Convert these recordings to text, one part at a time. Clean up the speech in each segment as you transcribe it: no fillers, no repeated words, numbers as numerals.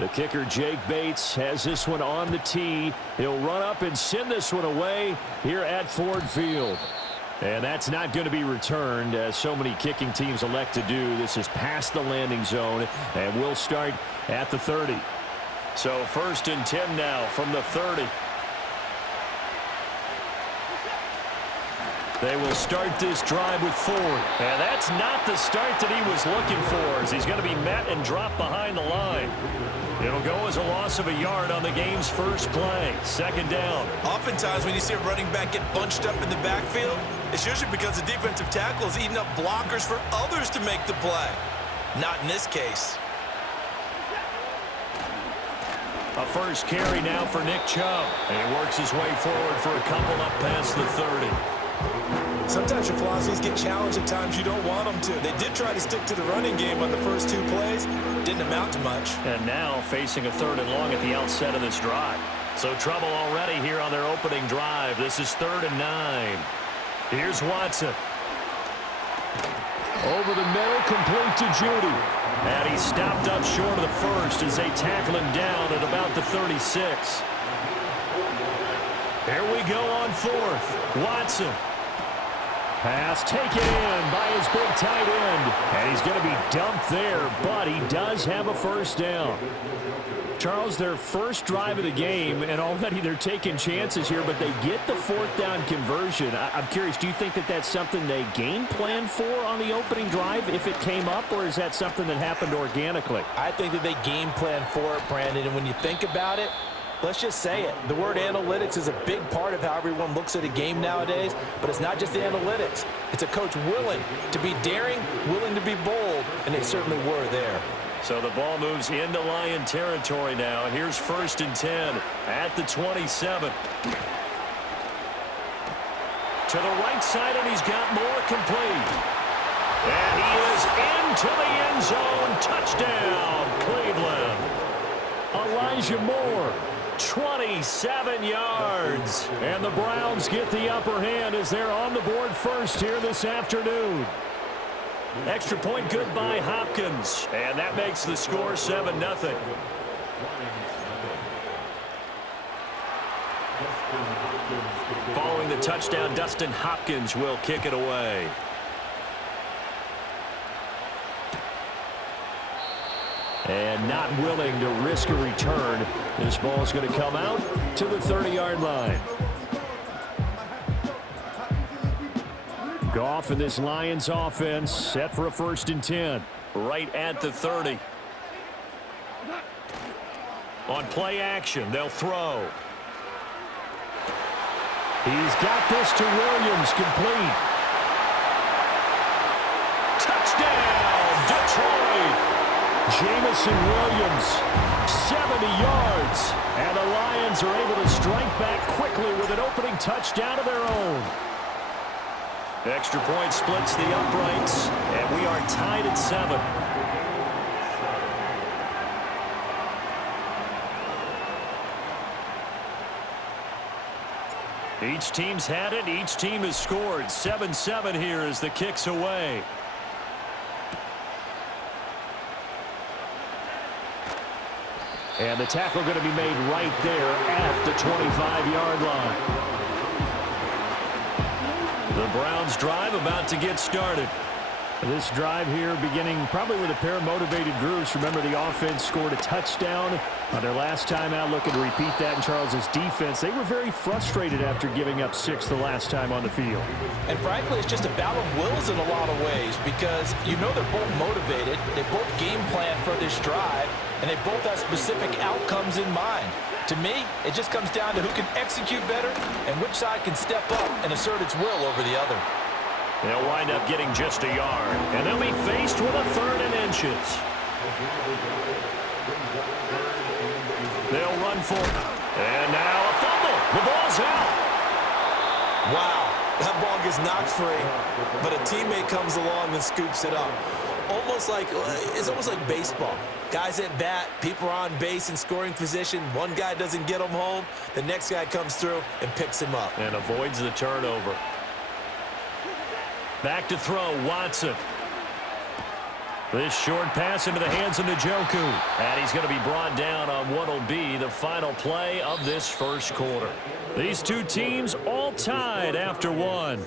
The kicker, Jake Bates, has this one on the tee. He'll run up and send this one away here at Ford Field. And that's not going to be returned, as so many kicking teams elect to do. This is past the landing zone, and we'll start at the 30. So 1st and 10 now from the 30. They will start this drive with Ford. And that's not the start that he was looking for, as he's going to be met and dropped behind the line. It'll go as a loss of a yard on the game's first play. 2nd down. Oftentimes when you see a running back get bunched up in the backfield, it's usually because the defensive tackle is eating up blockers for others to make the play. Not in this case. A first carry now for Nick Chubb. And he works his way forward for a couple up past the 30. Sometimes your philosophies get challenged at times you don't want them to. They did try to stick to the running game on the first 2 plays. Didn't amount to much. And now facing a 3rd and long at the outset of this drive. So trouble already here on their opening drive. This is 3rd and 9. Here's Watson. Over the middle, complete to Judy. And he stopped up short of the first as they tackle him down at about the 36. Here we go on 4th. Watson. Pass taken in by his big tight end. And he's going to be dumped there, but he does have a first down. Charles, their first drive of the game, and already they're taking chances here, but they get the 4th down conversion. I'm curious, do you think that that's something they game planned for on the opening drive if it came up, or is that something that happened organically? I think that they game planned for it, Brandon, and when you think about it, let's just say it. The word analytics is a big part of how everyone looks at a game nowadays, but it's not just the analytics. It's a coach willing to be daring, willing to be bold, and they certainly were there. So the ball moves into Lion territory now. Here's 1st and 10 at the 27. To the right side, and he's got more complete. And he is into the end zone. Touchdown, Cleveland. Elijah Moore. 27 yards. And the Browns get the upper hand as they're on the board first here this afternoon. Extra point good by Hopkins. And that makes the score 7-0. Following the touchdown, Dustin Hopkins will kick it away. And not willing to risk a return. This ball is going to come out to the 30-yard line. Goff and this Lions offense set for a 1st and 10. Right at the 30. On play action, they'll throw. He's got this to Williams, complete. Touchdown, Detroit! Jamison Williams, 70 yards. And the Lions are able to strike back quickly with an opening touchdown of their own. Extra point splits the uprights, and we are tied at 7. Each team's had it. Each team has scored. 7-7 here as the kick's away. And the tackle going to be made right there at the 25-yard line. The Browns drive about to get started. This drive here beginning probably with a pair of motivated groups. Remember, the offense scored a touchdown on their last time out, looking to repeat that in Charles's defense. They were very frustrated after giving up 6 the last time on the field. And frankly, it's just a battle of wills in a lot of ways, because you know they're both motivated. They both game plan for this drive, and they both have specific outcomes in mind. To me, it just comes down to who can execute better and which side can step up and assert its will over the other. They'll wind up getting just a yard, and they'll be faced with a 3rd and inches. They'll run for it. And now a fumble. The ball's out. Wow, that ball gets knocked free, but a teammate comes along and scoops it up. It's almost like baseball. Guys at bat, people are on base in scoring position. One guy doesn't get him home. The next guy comes through and picks him up. And avoids the turnover. Back to throw, Watson. This short pass into the hands of Njoku. And he's going to be brought down on what will be the final play of this first quarter. These two teams all tied after one.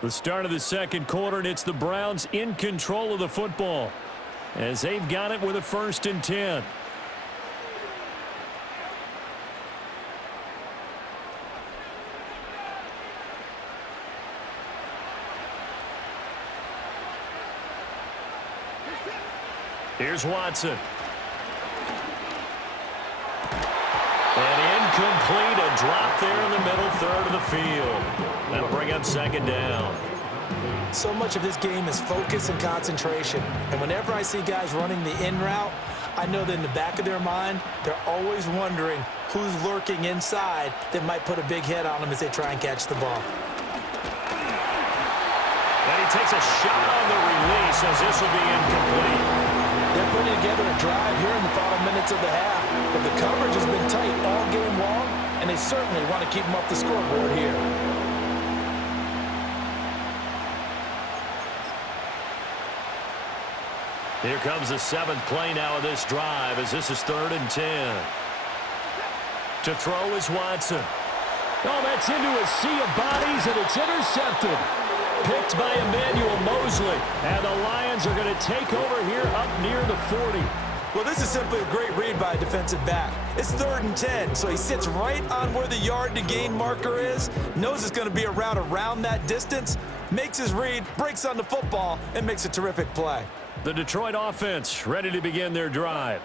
The start of the second quarter, and it's the Browns in control of the football as they've got it with a 1st and 10. Here's Watson. And incomplete, a drop there in the middle third of the field. That'll bring up 2nd down. So much of this game is focus and concentration. And whenever I see guys running the in route, I know that in the back of their mind, they're always wondering who's lurking inside that might put a big hit on them as they try and catch the ball. And he takes a shot on the release as this will be incomplete. They're putting together a drive here in the final minutes of the half, but the coverage has been tight all game long, and they certainly want to keep them up the scoreboard here. Here comes the 7th play now of this drive as this is 3rd and 10. To throw is Watson. Oh, that's into a sea of bodies, and it's intercepted. Picked by Emmanuel Mosley. And the Lions are going to take over here up near the 40. Well, this is simply a great read by a defensive back. It's 3rd and 10, so he sits right on where the yard to gain marker is, knows it's going to be a route around that distance, makes his read, breaks on the football, and makes a terrific play. The Detroit offense ready to begin their drive.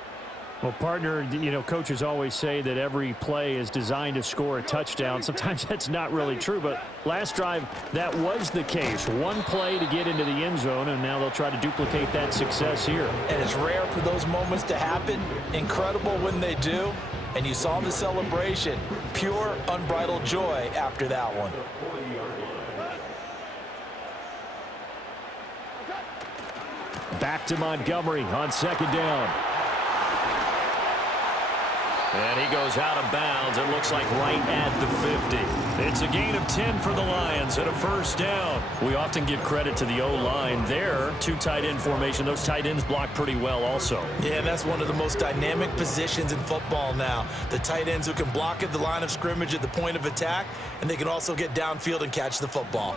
Well, partner, coaches always say that every play is designed to score a touchdown. Sometimes that's not really true, but last drive, that was the case. One play to get into the end zone, and now they'll try to duplicate that success here. And it's rare for those moments to happen. Incredible when they do. And you saw the celebration. Pure, unbridled joy after that one. Back to Montgomery on 2nd down. And he goes out of bounds. It looks like right at the 50. It's a gain of 10 for the Lions and a 1st down. We often give credit to the O-line there. 2 tight end formation. Those tight ends block pretty well also. Yeah, that's one of the most dynamic positions in football now. The tight ends who can block at the line of scrimmage at the point of attack, and they can also get downfield and catch the football.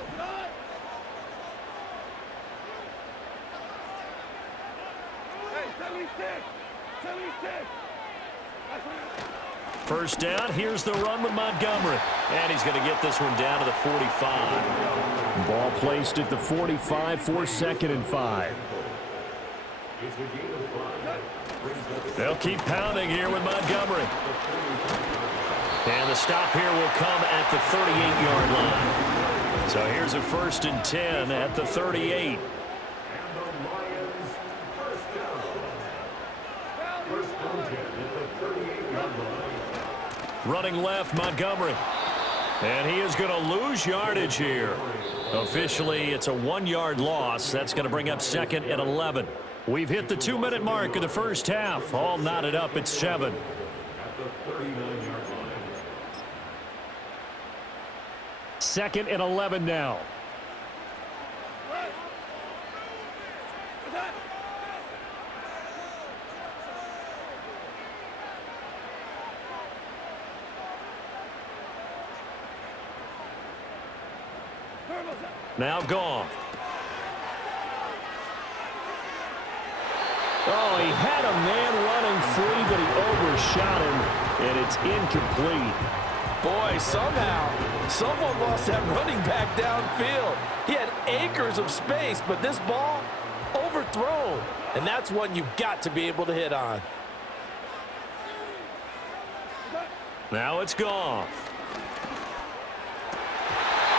First down, here's the run with Montgomery. And he's going to get this one down to the 45. Ball placed at the 45 for 2nd and 5. They'll keep pounding here with Montgomery. And the stop here will come at the 38-yard line. So here's a 1st and 10 at the 38. Running left, Montgomery. And he is going to lose yardage here. Officially, it's a 1-yard loss. That's going to bring up 2nd and 11. We've hit the 2-minute mark of the first half. All knotted up at 7. Second and 11 now. Now gone. Oh, he had a man running free, but he overshot him, and it's incomplete. Boy, somehow, someone lost that running back downfield. He had acres of space, but this ball overthrown, and that's one you've got to be able to hit on. Now it's gone.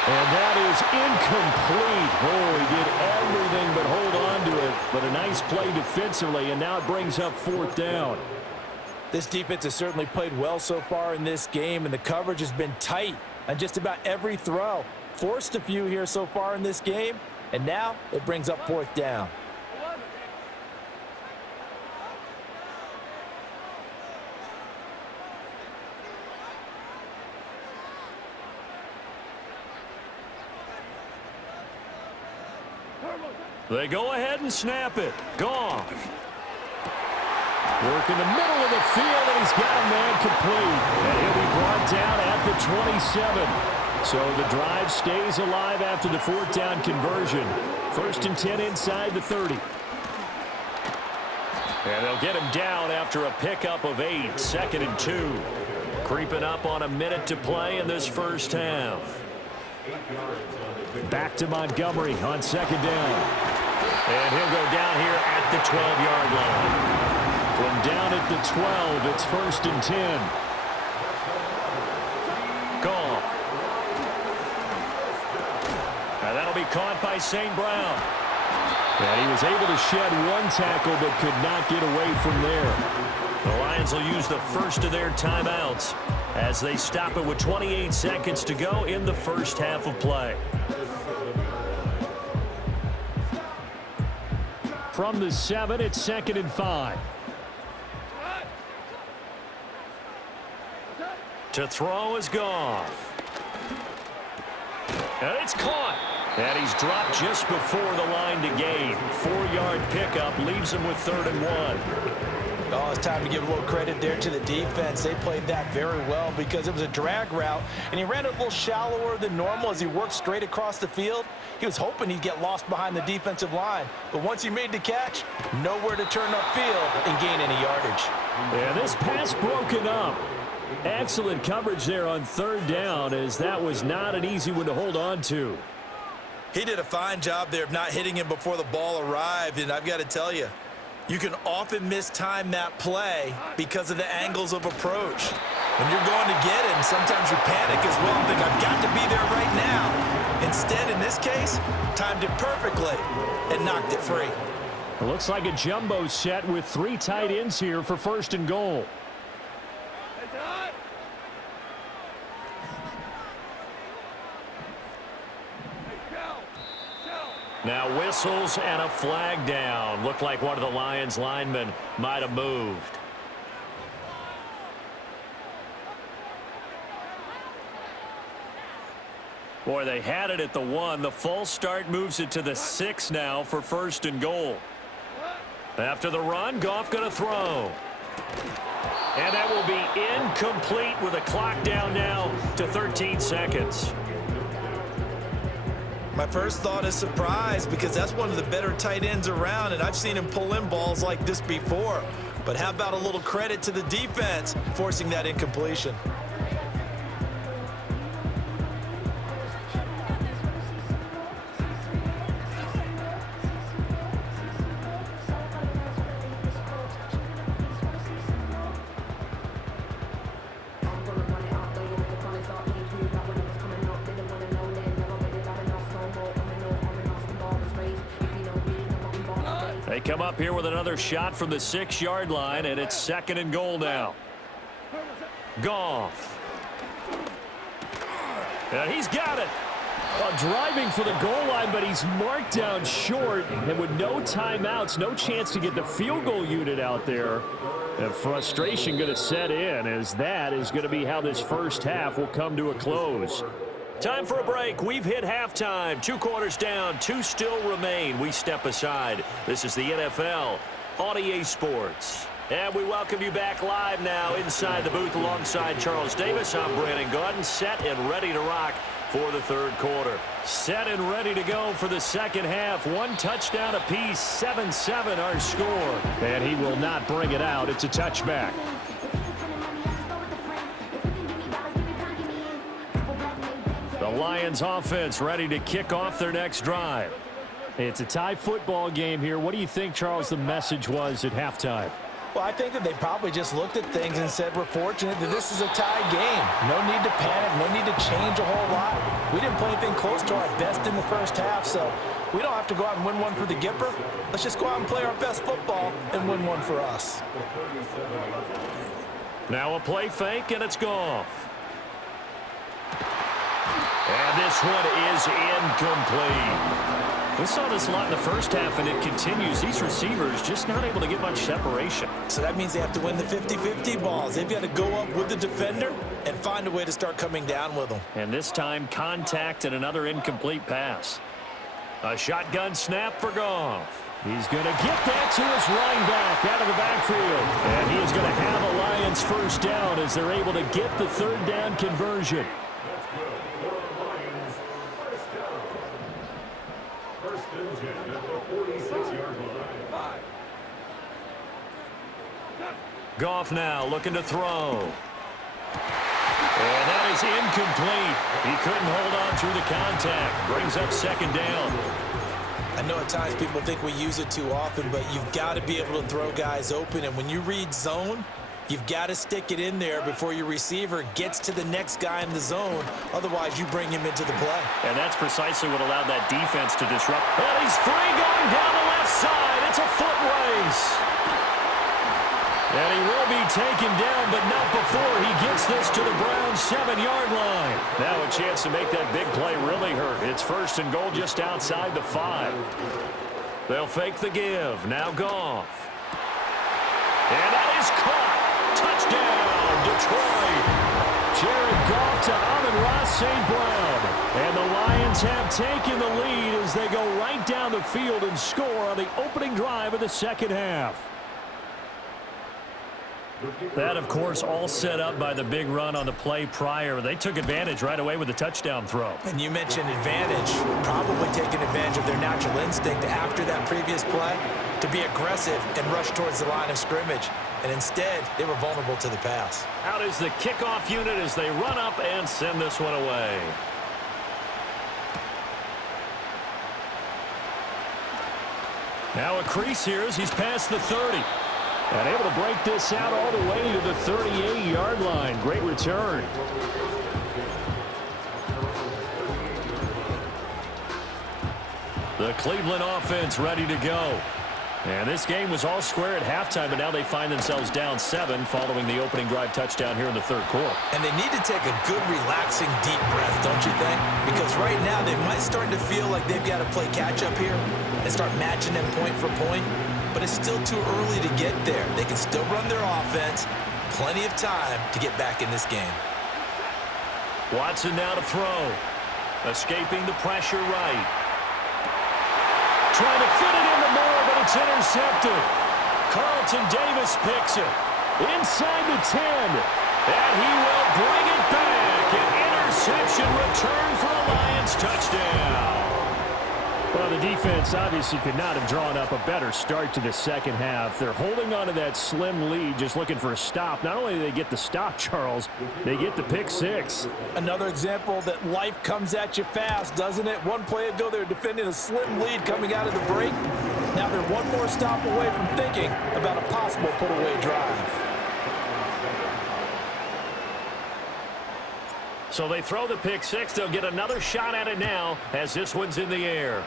And that is incomplete. Oh, he did everything but hold on to it. But a nice play defensively, and now it brings up 4th down. This defense has certainly played well so far in this game, and the coverage has been tight on just about every throw. Forced a few here so far in this game, and now it brings up 4th down. They go ahead and snap it. Goff. Work in the middle of the field, and he's got a man complete. And he'll be brought down at the 27. So the drive stays alive after the fourth down conversion. 1st and 10 inside the 30. And they'll get him down after a pickup of 8. 2nd and 2. Creeping up on a minute to play in this first half. Back to Montgomery on 2nd down. And he'll go down here at the 12-yard line. From down at the 12, it's 1st and 10. Goff. And that'll be caught by St. Brown. And he was able to shed one tackle but could not get away from there. The Lions will use the first of their timeouts as they stop it with 28 seconds to go in the first half of play. From the 7, it's 2nd and 5. To throw is Goff. And it's caught. And he's dropped just before the line to gain. 4-yard pickup leaves him with 3rd and 1. Oh, it's time to give a little credit there to the defense. They played that very well because it was a drag route, and he ran it a little shallower than normal as he worked straight across the field. He was hoping he'd get lost behind the defensive line, but once he made the catch, nowhere to turn upfield and gain any yardage. And this pass broken up. Excellent coverage there on 3rd down, as that was not an easy one to hold on to. He did a fine job there of not hitting him before the ball arrived, and I've got to tell you, you can often mistime that play because of the angles of approach. When you're going to get him, sometimes you panic as well and think, I've got to be there right now. Instead, in this case, timed it perfectly and knocked it free. It looks like a jumbo set with 3 tight ends here for 1st and goal. Now whistles and a flag down. Looked like one of the Lions linemen might have moved. Boy, they had it at the 1. The false start moves it to the 6 now for 1st and goal. After the run, Goff going to throw. And that will be incomplete with a clock down now to 13 seconds. My first thought is surprise because that's one of the better tight ends around, and I've seen him pull in balls like this before. But how about a little credit to the defense forcing that incompletion? They come up here with another shot from the 6-yard line, and it's 2nd and goal now. Goff. And he's got it. Driving for the goal line, but he's marked down short. And with no timeouts, no chance to get the field goal unit out there. And frustration going to set in, as that is going to be how this first half will come to a close. Time for a break. We've hit halftime. 2 quarters down. 2 still remain. We step aside. This is the NFL on EA Sports. And we welcome you back live now inside the booth alongside Charles Davis. I'm Brandon Gaudin, set and ready to rock for the 3rd quarter. Set and ready to go for the second half. 1 touchdown apiece. 7-7 our score. And he will not bring it out. It's a touchback. The Lions offense ready to kick off their next drive. It's a tie football game here. What do you think, Charles, the message was at halftime? Well, I think that they probably just looked at things and said, we're fortunate that this is a tie game. No need to panic, no need to change a whole lot. We didn't play anything close to our best in the first half, so we don't have to go out and win one for the Gipper. Let's just go out and play our best football and win one for us. Now a play fake, and it's Goff. And this one is incomplete. We saw this a lot in the first half, and it continues. These receivers just not able to get much separation. So that means they have to win the 50-50 balls. They've got to go up with the defender and find a way to start coming down with them. And this time, contact and another incomplete pass. A shotgun snap for Goff. He's going to get that to his running back out of the backfield. And he is going to have a Lions first down as they're able to get the third down conversion. First and 10 at the 46-yard line. Goff now looking to throw. And that is incomplete. He couldn't hold on through the contact. Brings up second down. I know at times people think we use it too often, but you've got to be able to throw guys open. And when you read zone, you've got to stick it in there before your receiver gets to the next guy in the zone. Otherwise, you bring him into the play. And that's precisely what allowed that defense to disrupt. And he's free going down the left side. It's a foot race. And he will be taken down, but not before he gets this to the Browns' 7-yard line. Now a chance to make that big play really hurt. It's first and goal just outside the 5. They'll fake the give. Now Goff. And that is caught. Touchdown, Detroit. Jared Goff to Amon-Ra St. Brown. And the Lions have taken the lead as they go right down the field and score on the opening drive of the second half. That, of course, all set up by the big run on the play prior. They took advantage right away with the touchdown throw. And you mentioned advantage, probably taking advantage of their natural instinct after that previous play to be aggressive and rush towards the line of scrimmage. And instead, they were vulnerable to the pass. Out is the kickoff unit as they run up and send this one away. Now a crease here as he's past the 30. And able to break this out all the way to the 38-yard line. Great return. The Cleveland offense ready to go. And this game was all square at halftime, but now they find themselves down 7 following the opening drive touchdown here in the third quarter. And they need to take a good, relaxing, deep breath, don't you think? Because right now they might start to feel like they've got to play catch-up here and start matching them point for point. But it's still too early to get there. They can still run their offense. Plenty of time to get back in this game. Watson now to throw. Escaping the pressure right. Trying to fit it into Moore, but it's intercepted. Carlton Davis picks it. Inside the 10. And he will bring it back. An interception return for a Lions touchdown. Well, the defense obviously could not have drawn up a better start to the second half. They're holding on to that slim lead, just looking for a stop. Not only do they get the stop, Charles, they get the pick 6. Another example that life comes at you fast, doesn't it? One play ago, they were defending a slim lead coming out of the break. Now they're one more stop away from thinking about a possible put-away drive. So they throw the pick 6. They'll get another shot at it now as this one's in the air.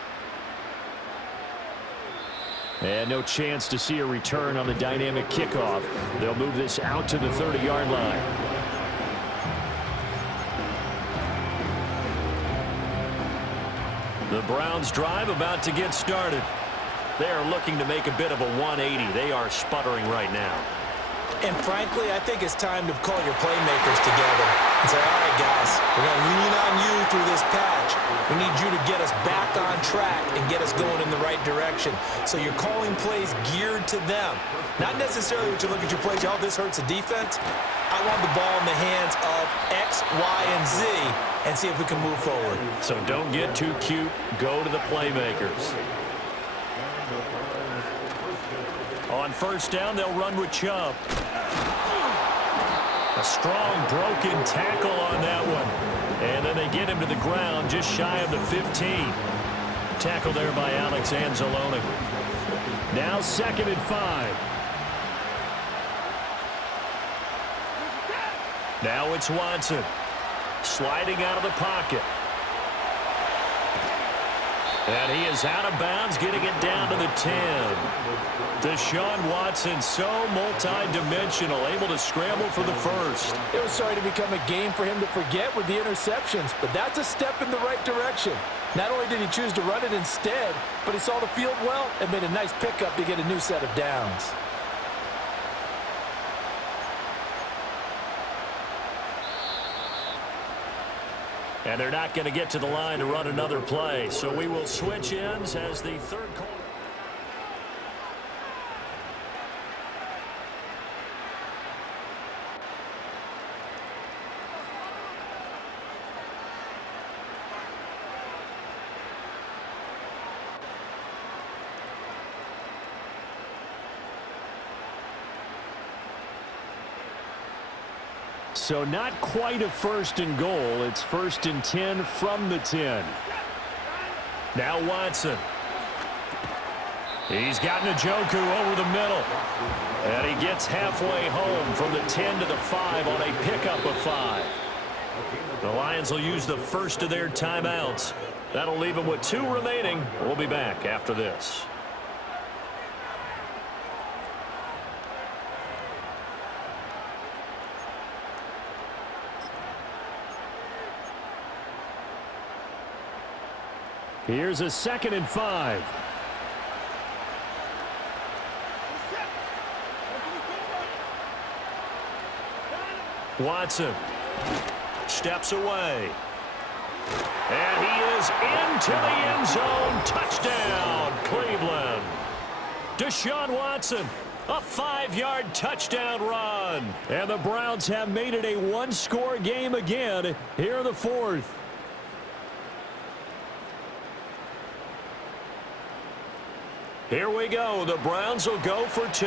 And no chance to see a return on the dynamic kickoff. They'll move this out to the 30-yard line. The Browns drive about to get started. They are looking to make a bit of a 180. They are sputtering right now. And frankly, I think it's time to call your playmakers together and say, all right, guys, we're going to lean on you through this patch. We need you to get us back on track and get us going in the right direction. So you're calling plays geared to them. Not necessarily what you look at your plays, oh, this hurts the defense. I want the ball in the hands of X, Y, and Z and see if we can move forward. So don't get too cute. Go to the playmakers. On first down, they'll run with Chubb. A strong broken tackle on that one. And then they get him to the ground just shy of the 15. Tackle there by Alex Anzalone. Now 2nd and 5. Now it's Watson. Sliding out of the pocket. And he is out of bounds, getting it down to the 10. Deshaun Watson, so multi-dimensional, able to scramble for the first. It was starting to become a game for him to forget with the interceptions, but that's a step in the right direction. Not only did he choose to run it instead, but he saw the field well and made a nice pickup to get a new set of downs. And they're not going to get to the line to run another play. So we will switch ends as the third quarter. So not quite a 1st and goal. It's 1st and 10 from the 10. Now Watson. He's got Njoku over the middle. And he gets halfway home from the 10 to the 5 on a pickup of 5. The Lions will use the first of their timeouts. That'll leave them with 2 remaining. We'll be back after this. Here's a 2nd and 5. Watson steps away. And he is into the end zone. Touchdown, Cleveland. Deshaun Watson, a 5-yard touchdown run. And the Browns have made it a 1-score game again here in the 4th. Here we go. The Browns will go for 2.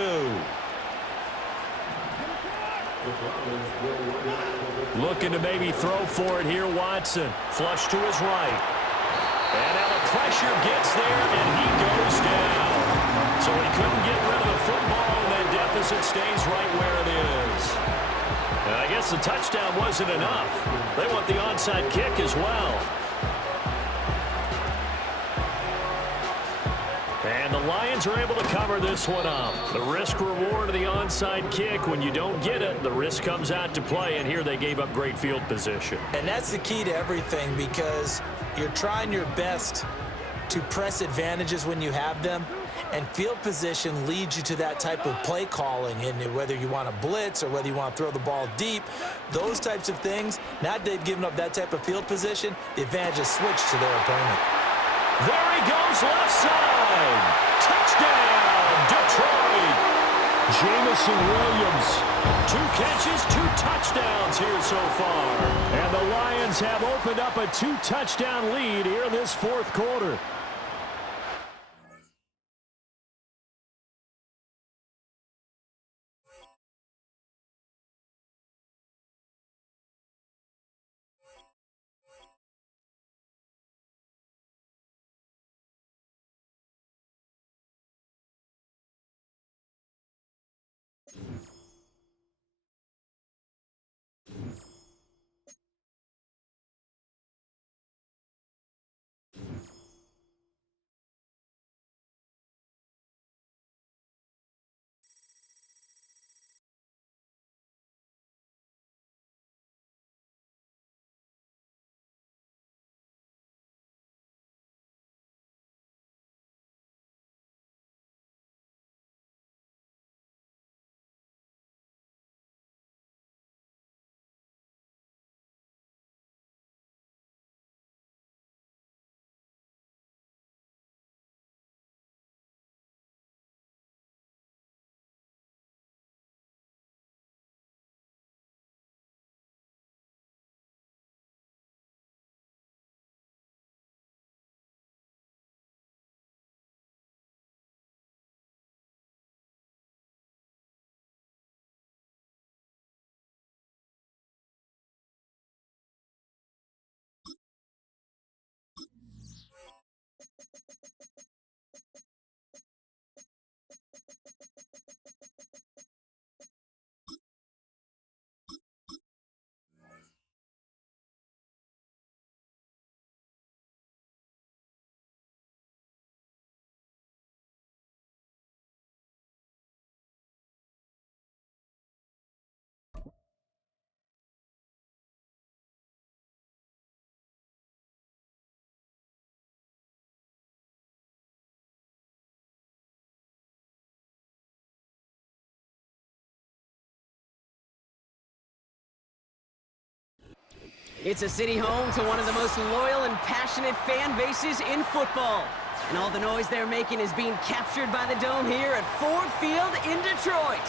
Looking to maybe throw for it here, Watson. Flush to his right. And now the pressure gets there, and he goes down. So he couldn't get rid of the football, and that deficit stays right where it is. And I guess the touchdown wasn't enough. They want the onside kick as well. And the Lions are able to cover this one up. The risk-reward of the onside kick, when you don't get it, the risk comes out to play, and here they gave up great field position. And that's the key to everything, because you're trying your best to press advantages when you have them, and field position leads you to that type of play calling, and whether you want to blitz or whether you want to throw the ball deep, those types of things. Now that they've given up that type of field position, the advantage is switched to their opponent. There he goes, left side. Touchdown, Detroit. Jamison Williams. 2 catches, 2 touchdowns here so far. And the Lions have opened up a 2-touchdown lead here in this 4th quarter. It's a city home to one of the most loyal and passionate fan bases in football. And all the noise they're making is being captured by the Dome here at Ford Field in Detroit.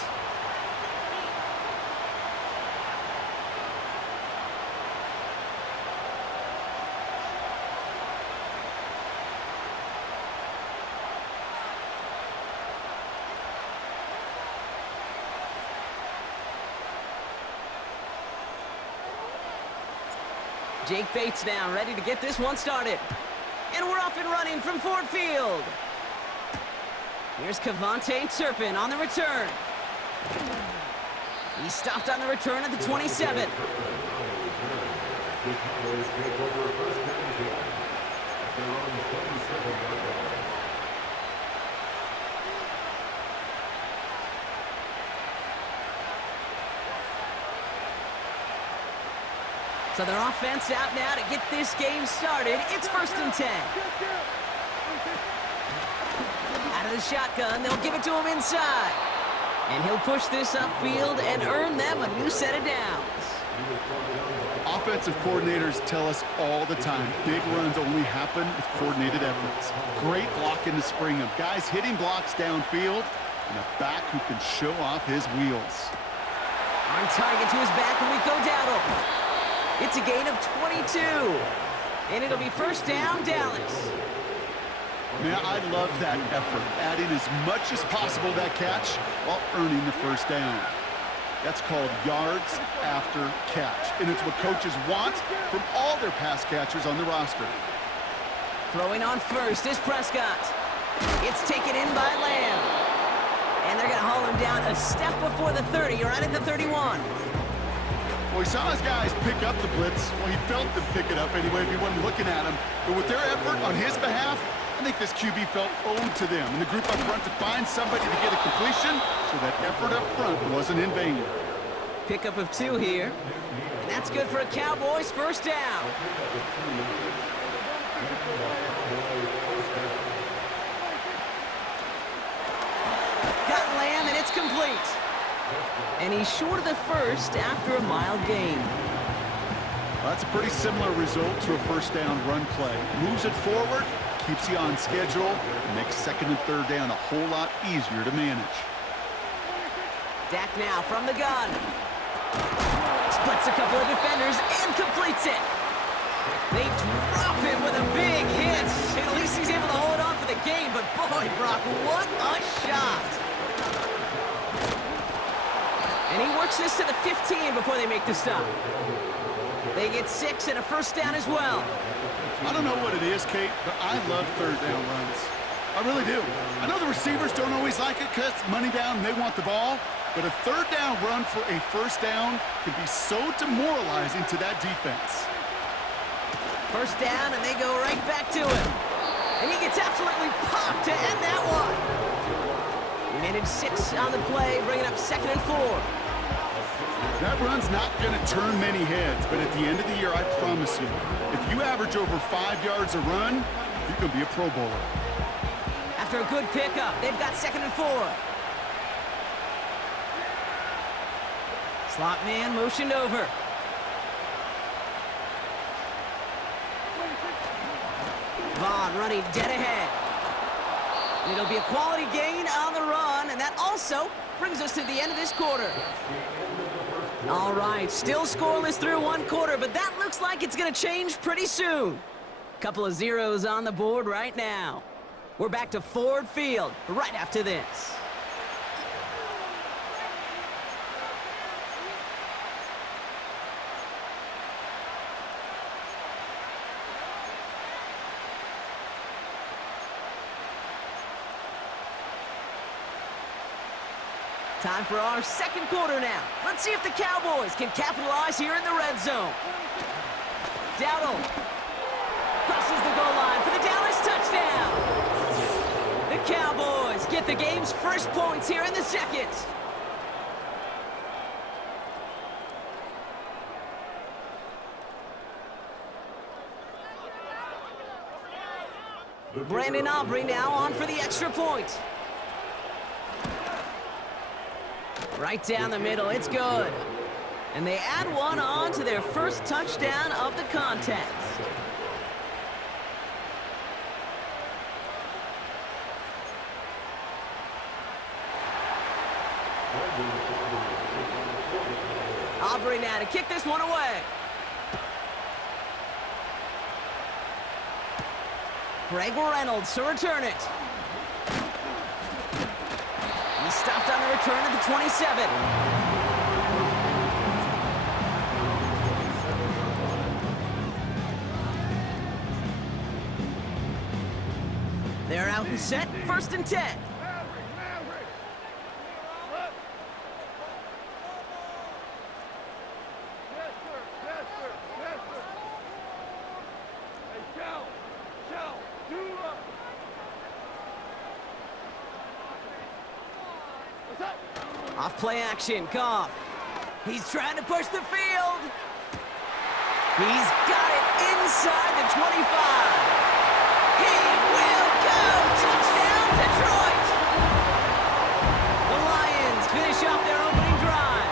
Jake Bates now ready to get this one started. And we're off and running from Ford Field. Here's Kevontae Turpin on the return. He stopped on the return at the 27. So their offense out now to get this game started. It's 1st and 10. Out of the shotgun, they'll give it to him inside. And he'll push this upfield and earn them a new set of downs. Offensive coordinators tell us all the time, big runs only happen with coordinated efforts. Great block in the spring of guys hitting blocks downfield and a back who can show off his wheels. On target to his back, Rico Dowdle. It's a gain of 22. And it'll be 1st down, Dallas. Man, I love that effort, adding as much as possible to that catch while earning the 1st down. That's called yards after catch, and it's what coaches want from all their pass catchers on the roster. Throwing on first is Prescott. It's taken in by Lamb. And they're going to haul him down a step before the 30, right at the 31. Well, he saw his guys pick up the blitz. Well, he felt them pick it up anyway if he wasn't looking at him. But with their effort on his behalf, I think this QB felt owed to them and the group up front to find somebody to get a completion so that effort up front wasn't in vain. Pickup of 2 here. And that's good for a Cowboys 1st down. Got Lamb, and it's complete. And he's short of the 1st after a mild gain. Well, that's a pretty similar result to a 1st down run play. Moves it forward, keeps you on schedule, and makes 2nd and 3rd down a whole lot easier to manage. Dak now from the gun. Splits a couple of defenders and completes it. They drop him with a big hit. At least he's able to hold on for the game, but boy, Brock, what a shot. And he works this to the 15 before they make the stop. They get 6 and a 1st down as well. I don't know what it is, Kate, but I love 3rd down runs. I really do. I know the receivers don't always like it because it's money down and they want the ball, but a 3rd down run for a 1st down can be so demoralizing to that defense. 1st down, and they go right back to him. And he gets absolutely popped to end that one. He managed 6 on the play, bringing up 2nd and 4. That run's not going to turn many heads, but at the end of the year, I promise you, if you average over 5 yards a run, you can be a Pro Bowler. After a good pickup, they've got 2nd and 4. Slot man motioned over. Vaughn running dead ahead. And it'll be a quality gain on the run, and that also brings us to the end of this quarter. All right, still scoreless through 1 quarter, but that looks like it's going to change pretty soon. Couple of zeros on the board right now. We're back to Ford Field right after this. Time for our 2nd quarter now. Let's see if the Cowboys can capitalize here in the red zone. Dowdle crosses the goal line for the Dallas touchdown. The Cowboys get the game's first points here in the 2nd. Brandon Aubrey now on for the extra point. Right down the middle, it's good. And they add one on to their first touchdown of the contest. Aubrey now to kick this one away. Greg Reynolds to return it. He stopped on the return at the 27. They're out and set, 1st and 10. Off play action, Goff. He's trying to push the field. He's got it inside the 25. He will go! Touchdown, Detroit! The Lions finish off their opening drive.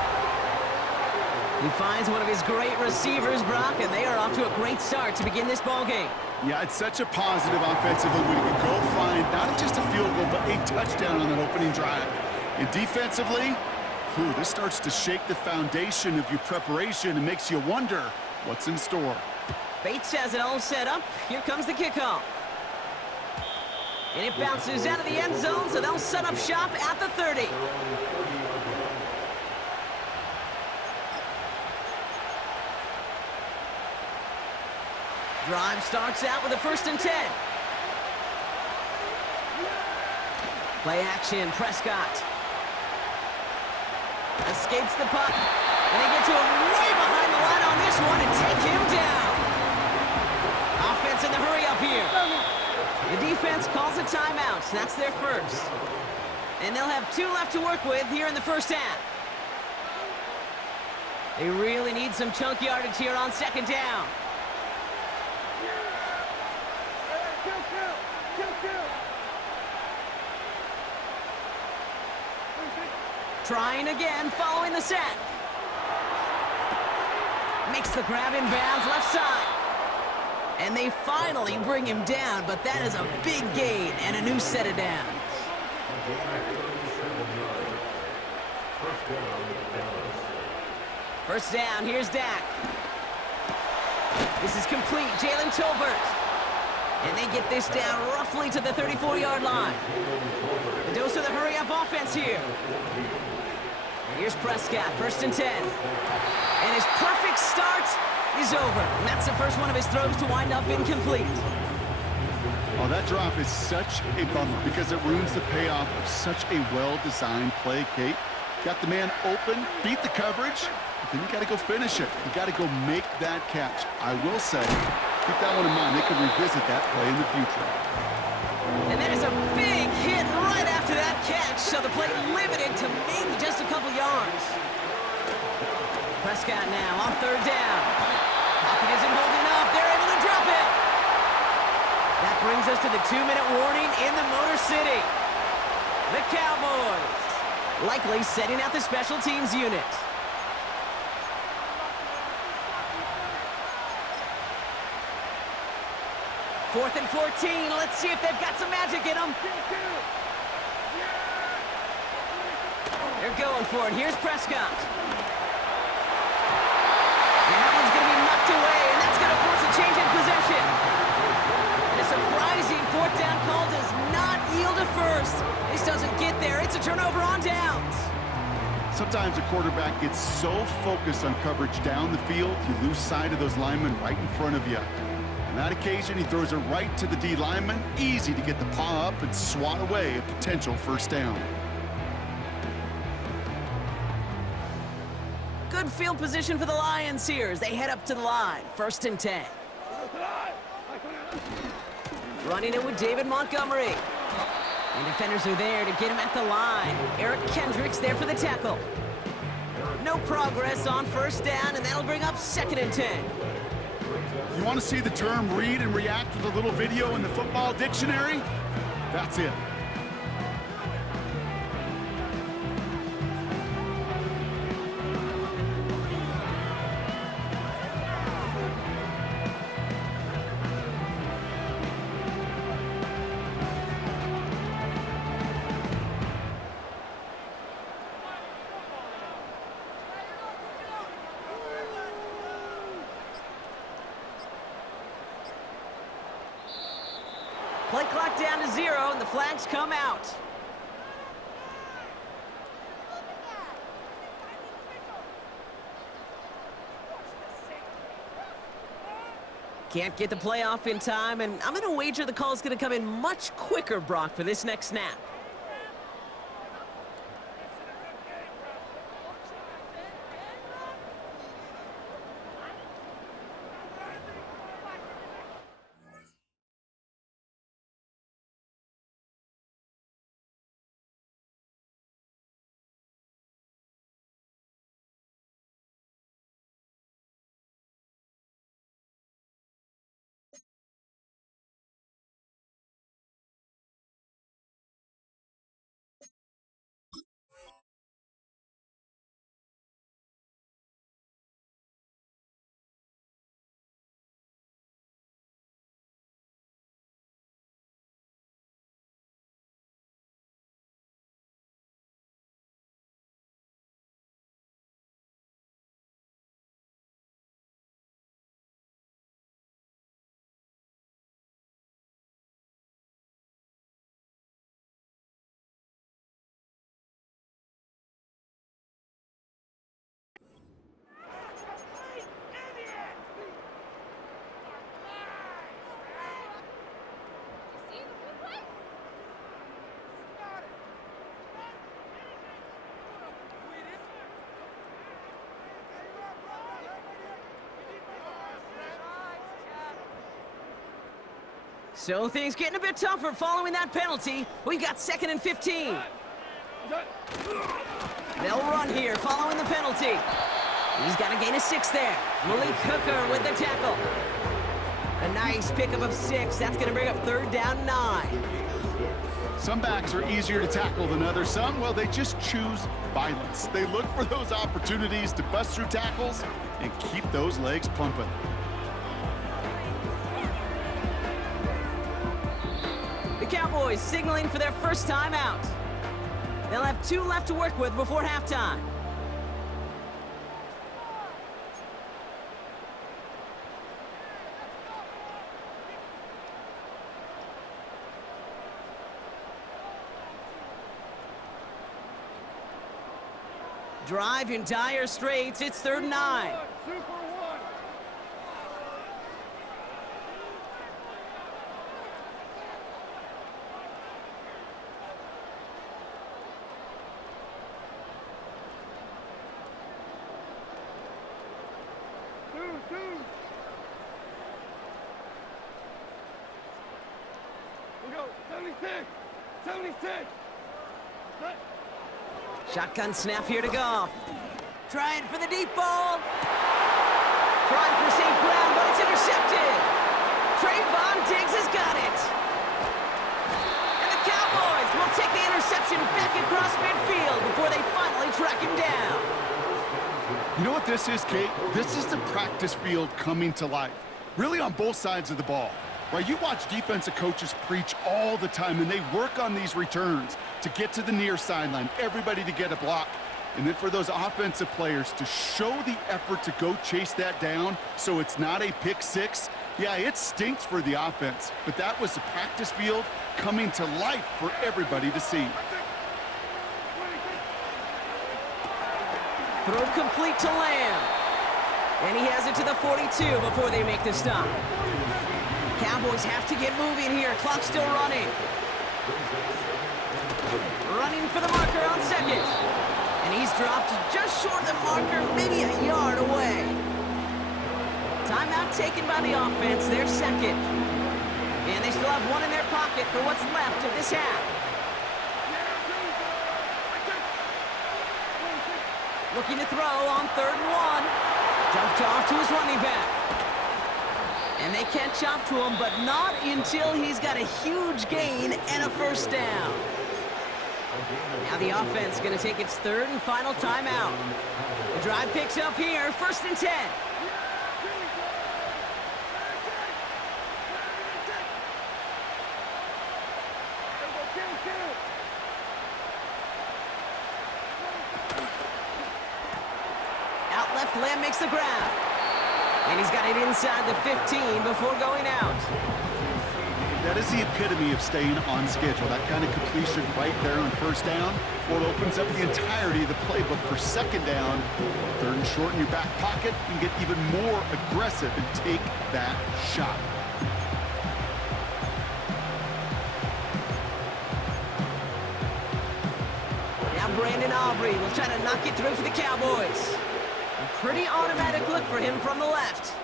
He finds one of his great receivers, Brock, and they are off to a great start to begin this ballgame. Yeah, it's such a positive offensively when you can go find not just a field goal, but a touchdown on that opening drive. And defensively, this starts to shake the foundation of your preparation and makes you wonder what's in store. Bates has it all set up. Here comes the kickoff. And it bounces out of the end zone, so they'll set up shop at the 30. Drive starts out with a 1st and 10. Play action, Prescott. Escapes the puck. And they get to him way behind the line on this one and take him down. Offense in the hurry up here. The defense calls a timeout. That's their first. And they'll have 2 left to work with here in the first half. They really need some chunk yardage here on 2nd down. Trying again, following the set. Makes the grab in bounds, left side. And they finally bring him down, but that is a big gain and a new set of downs. First down, here's Dak. This is complete, Jalen Tolbert. And they get this down roughly to the 34-yard line. The dose of the hurry-up offense here. Here's Prescott, 1st and 10. And his perfect start is over. And that's the first one of his throws to wind up incomplete. Oh, that drop is such a bummer because it ruins the payoff of such a well-designed play, Kate. Got the man open, beat the coverage, but then you got to go finish it. You got to go make that catch. I will say, keep that one in mind. They could revisit that play in the future. And there's a big hit right after that catch, so the play limited to maybe just a couple yards. Prescott now on 3rd down. Pocket isn't holding up. They're able to drop it. That brings us to the 2-minute warning in the Motor City. The Cowboys likely setting out the special teams unit. Fourth and 14. Let's see if they've got some magic in them. They're going for it. Here's Prescott. And that one's going to be knocked away, and that's going to force a change in possession. And a surprising 4th down call does not yield a first. This doesn't get there. It's a turnover on downs. Sometimes a quarterback gets so focused on coverage down the field, you lose sight of those linemen right in front of you. On that occasion, he throws it right to the D lineman. Easy to get the paw up and swat away a potential 1st down. Good field position for the Lions here as they head up to the line. 1st and 10. Running it with David Montgomery. And defenders are there to get him at the line. Eric Kendricks there for the tackle. No progress on 1st down, and that'll bring up 2nd and 10. You want to see the term read and react with a little video in the football dictionary? That's it. clock down to 0, and the flags come out. Can't get the play off in time, and I'm going to wager the call is going to come in much quicker, Brock, for this next snap. So things getting a bit tougher following that penalty. We've got 2nd and 15. They'll run here following the penalty. He's got a gain of 6 there. Malik Hooker with the tackle. A nice pickup of 6. That's going to bring up 3rd down 9. Some backs are easier to tackle than others. Some, well, they just choose violence. They look for those opportunities to bust through tackles and keep those legs pumping. The Cowboys signaling for their first time out. They'll have 2 left to work with before halftime. Drive in dire straits. It's 3rd and 9. Shotgun snap here to Goff. Trying for the deep ball. Trying for St. Brown, but it's intercepted. Trayvon Diggs has got it. And the Cowboys will take the interception back across midfield before they finally track him down. You know what this is, Kate? This is the practice field coming to life. Really on both sides of the ball. Right, you watch defensive coaches preach all the time, and they work on these returns to get to the near sideline, everybody to get a block. And then for those offensive players to show the effort to go chase that down so it's not a pick 6. Yeah, it stinks for the offense, but that was the practice field coming to life for everybody to see. Throw complete to Lamb. And he has it to the 42 before they make the stop. Cowboys have to get moving here. Clock still running. Running for the marker on 2nd. And he's dropped just short of the marker, maybe a yard away. Timeout taken by the offense. They're 2nd. And they still have 1 in their pocket for what's left of this half. Looking to throw on 3rd and 1. Dumped off to his running back. And they can't chop to him, but not until he's got a huge gain and a 1st down. Now the offense going to take its 3rd and final timeout. The drive picks up here, 1st and 10. Out left, Lamb makes the grab. And he's got it inside the 15 before going out. That is the epitome of staying on schedule. That kind of completion right there on first down, well, it opens up the entirety of the playbook for second down. Third and short in your back pocket, you can get even more aggressive and take that shot. Now Brandon Aubrey will try to knock it through for the Cowboys. A pretty automatic look for him from the left.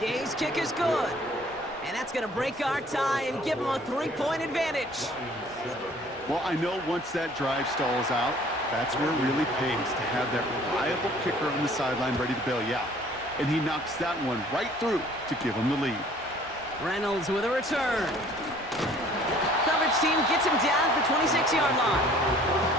Gay's kick is good. And that's going to break our tie and give him a 3-point advantage. Well, I know once that drive stalls out, that's where it really pays to have that reliable kicker on the sideline ready to bail you out. And he knocks that one right through to give him the lead. Reynolds with a return. Coverage team gets him down at the 26-yard line.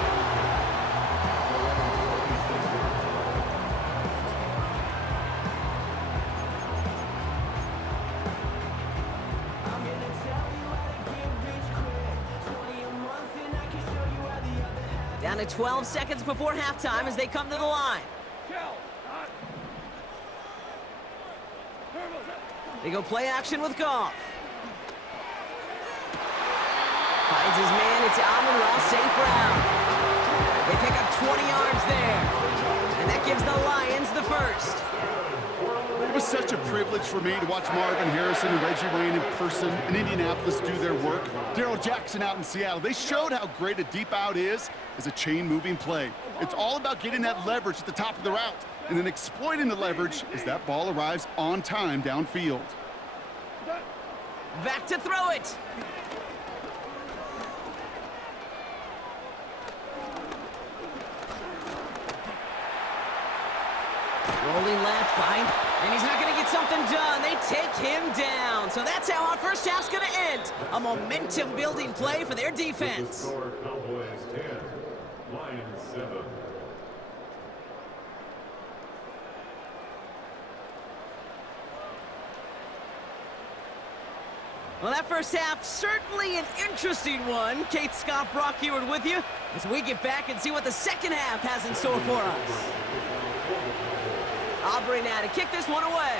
Down to 12 seconds before halftime as they come to the line. They go play action with Goff. Finds his man, it's Amon-Ra St. Brown. They pick up 20 yards there. And that gives the Lions the first. It was such a privilege for me to watch Marvin Harrison and Reggie Wayne in person in Indianapolis do their work. Darrell Jackson out in Seattle. They showed how great a deep out is as a chain-moving play. It's all about getting that leverage at the top of the route and then exploiting the leverage as that ball arrives on time downfield. Back to throw it. Rolling left behind, and he's not going to get something done. They take him down. So that's how our first half's going to end. A momentum-building play for their defense. Cowboys 10, Lions 7. Well, that first half, certainly an interesting one. Kate, Scott, Brock Ewart with you as we get back and see what the second half has in store for us. Aubrey now to kick this one away.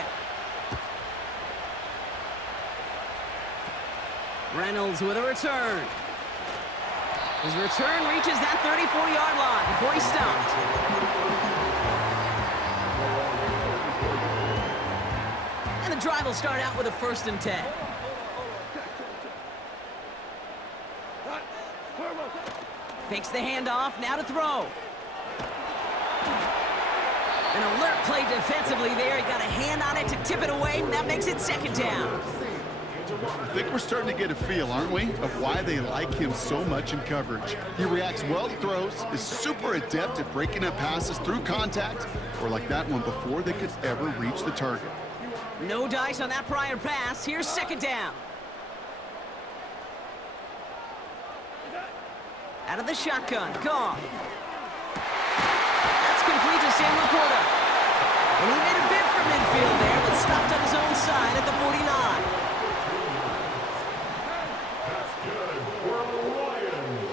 Reynolds with a return. His return reaches that 34-yard line before he's stopped. And the drive will start out with a 1st and 10. Fakes the handoff, now to throw. An alert play defensively there. He got a hand on it to tip it away, and that makes it 2nd down. I think we're starting to get a feel, aren't we, of why they like him so much in coverage. He reacts well to throws, is super adept at breaking up passes through contact, or like that one before they could ever reach the target. No dice on that prior pass. Here's 2nd down. Out of the shotgun, Goff. That's complete to Sam Laporta. And he made a bid for midfield there, but stopped on his own side at the 49. That's good for the Lions.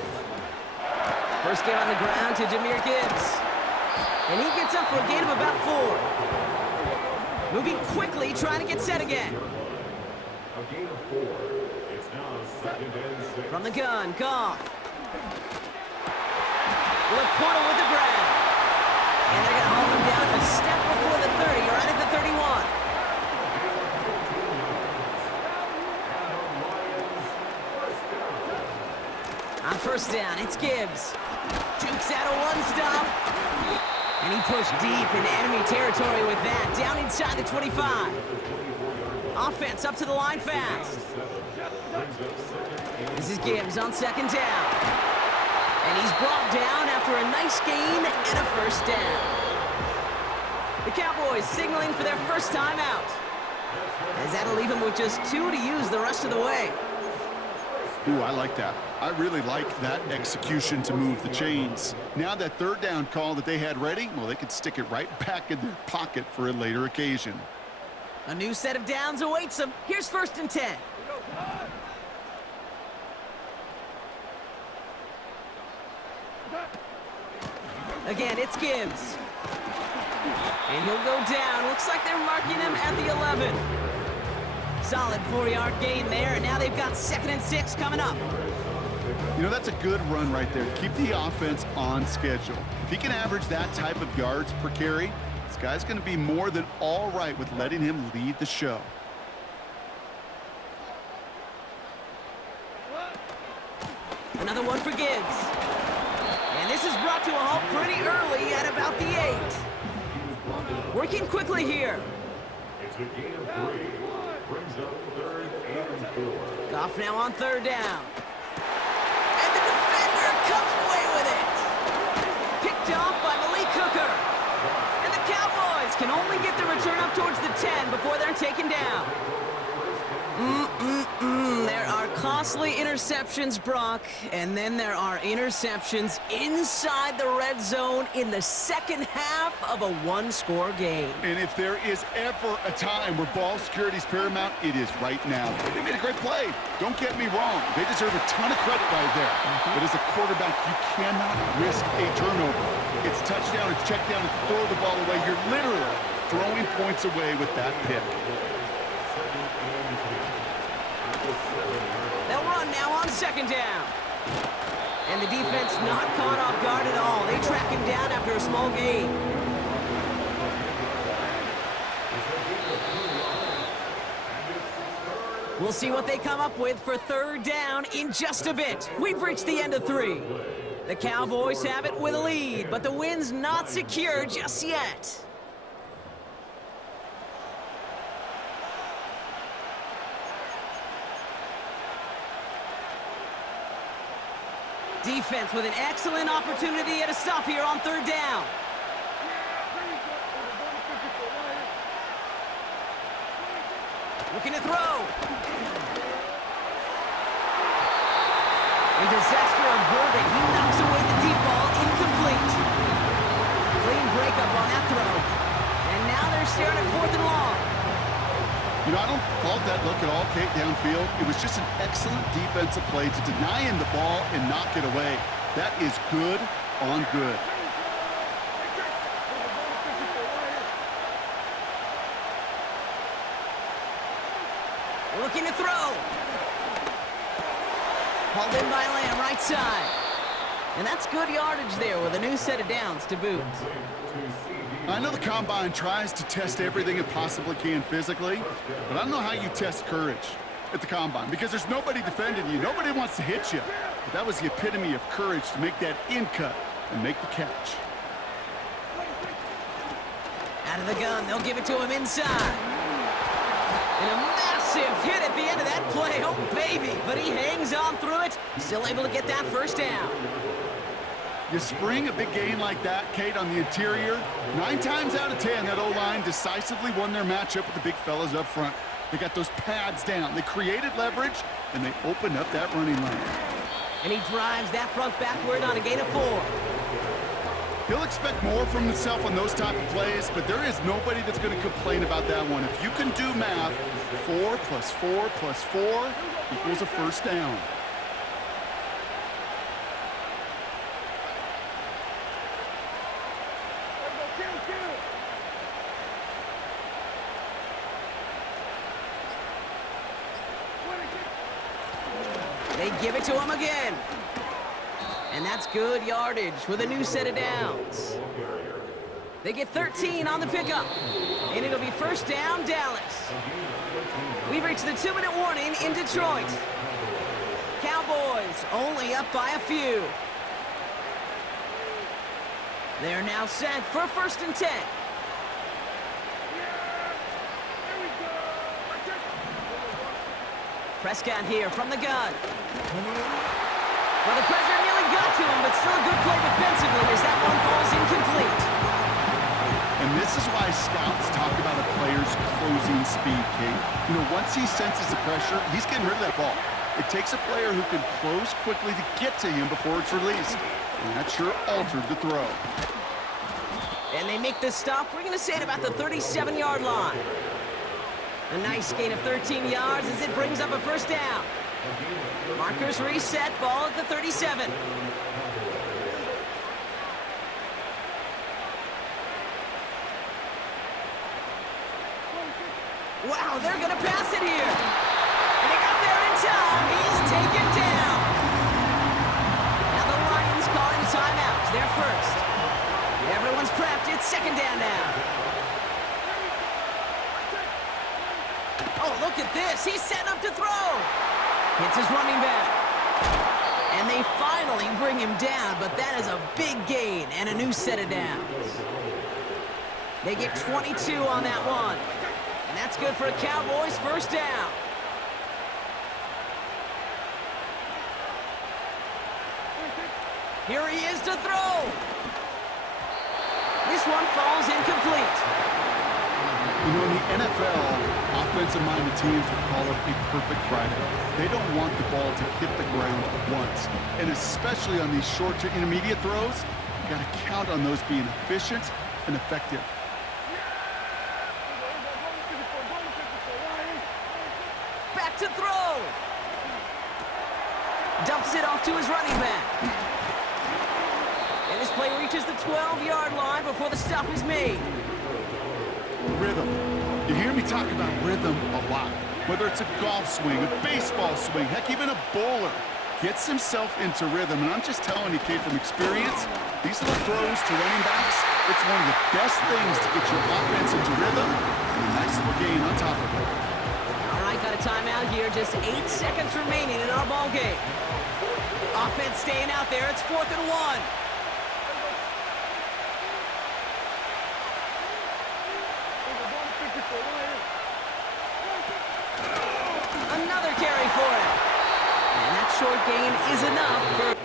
First game on the ground to Jahmyr Gibbs. And he gets up for a gain of about 4. Moving quickly, trying to get set again. A gain of 4. It's now 2nd and 6. From the gun, Goff. Laporta with the grab. And they're going to hold him down a step before the 30, right at the 31. On 1st down, it's Gibbs. Dukes out a 1-stop. And he pushed deep into enemy territory with that, down inside the 25. Offense up to the line fast. This is Gibbs on 2nd down. And he's brought down after a nice gain and a 1st down. The Cowboys signaling for their first time out. As that'll leave them with just 2 to use the rest of the way. Ooh, I like that. I really like that execution to move the chains. Now that 3rd down call that they had ready, well, they could stick it right back in their pocket for a later occasion. A new set of downs awaits them. Here's 1st and 10. Again, it's Gibbs. And he'll go down. Looks like they're marking him at the 11. Solid 4-yard gain there, and now they've got 2nd and 6 coming up. You know, that's a good run right there. Keep the offense on schedule. If he can average that type of yards per carry, this guy's going to be more than all right with letting him lead the show. Another one for Gibbs. And this is brought to a halt pretty early at about the 8. Working quickly here. It's a gain of 3. Brings up 3rd and 4. Goff now on 3rd down. And the defender comes away with it. Picked off by Malik Hooker. And the Cowboys can only get the return up towards the 10 before they're taken down. There are costly interceptions, Brock, and then there are interceptions inside the red zone in the second half of a one-score game. And if there is ever a time where ball security is paramount, it is right now. They made a great play. Don't get me wrong. They deserve a ton of credit right there. But as a quarterback, you cannot risk a turnover. It's touchdown, it's check down, it's throw the ball away. You're literally throwing points away with that pick. They'll run now on 2nd down. And the defense not caught off guard at all. They track him down after a small gain. We'll see what they come up with for 3rd down in just a bit. We've reached the end of 3. The Cowboys have it with a lead, but the win's not secure just yet. Defense with an excellent opportunity at a stop here on 3rd down. Looking to throw. And disaster averted. He knocks away the deep ball, incomplete. Clean breakup on that throw. And now they're staring at 4th and long. You know, I don't fault that look at all, Kate, downfield. It was just an excellent defensive play to deny him the ball and knock it away. That is good on good. Looking to throw. Hauled in by Lamb, right side. And that's good yardage there with a new set of downs to boot. I know the Combine tries to test everything it possibly can physically, but I don't know how you test courage at the Combine because there's nobody defending you. Nobody wants to hit you. But that was the epitome of courage to make that in cut and make the catch. Out of the gun, they'll give it to him inside. And a massive hit at the end of that play. Oh, baby. But he hangs on through it. Still able to get that 1st down. You spring a big gain like that, Kate, on the interior, 9 times out of 10, that O-line decisively won their matchup with the big fellas up front. They got those pads down. They created leverage, and they opened up that running lane. And he drives that front backward on a gain of 4. He'll expect more from himself on those type of plays, but there is nobody that's going to complain about that one. If you can do math, 4 plus 4 plus 4 equals a 1st down. They give it to him again. And that's good yardage with a new set of downs. They get 13 on the pickup. And it'll be 1st down, Dallas. We've reached the 2-minute warning in Detroit. Cowboys only up by a few. They're now set for 1st and 10. Prescott here from the gun. Well, the pressure nearly got to him, but still a good play defensively as that one falls incomplete. And this is why scouts talk about a player's closing speed, Kate. You know, once he senses the pressure, he's getting rid of that ball. It takes a player who can close quickly to get to him before it's released. And that sure altered the throw. And they make the stop. We're going to say it about the 37-yard line. A nice gain of 13 yards as it brings up a 1st down. Markers reset, ball at the 37. Wow, they're going to pass it here. And they got there in time. He's taken down. Now the Lions calling timeouts. They're first. Everyone's prepped. It's second down now. Oh, look at this. He's setting up to throw. Hits his running back. And they finally bring him down, but that is a big gain and a new set of downs. They get 22 on that one. And that's good for a Cowboys first down. Here he is to throw. This one falls incomplete. You know, in the NFL, offensive-minded teams would call it a perfect Friday. They don't want the ball to hit the ground once. And especially on these short to intermediate throws, you got to count on those being efficient and effective. Back to throw. Dumps it off to his running back. And this play reaches the 12-yard line before the stop is made. Rhythm. You hear me talk about rhythm a lot. Whether it's a golf swing, a baseball swing, heck, even a bowler gets himself into rhythm. And I'm just telling you, Kate, from experience, these little throws to running backs, it's one of the best things to get your offense into rhythm and a nice little gain on top of it. All right, got a timeout here. Just 8 seconds remaining in our ball game. Offense staying out there. It's 4th and 1. Another carry for him. And that short gain is enough for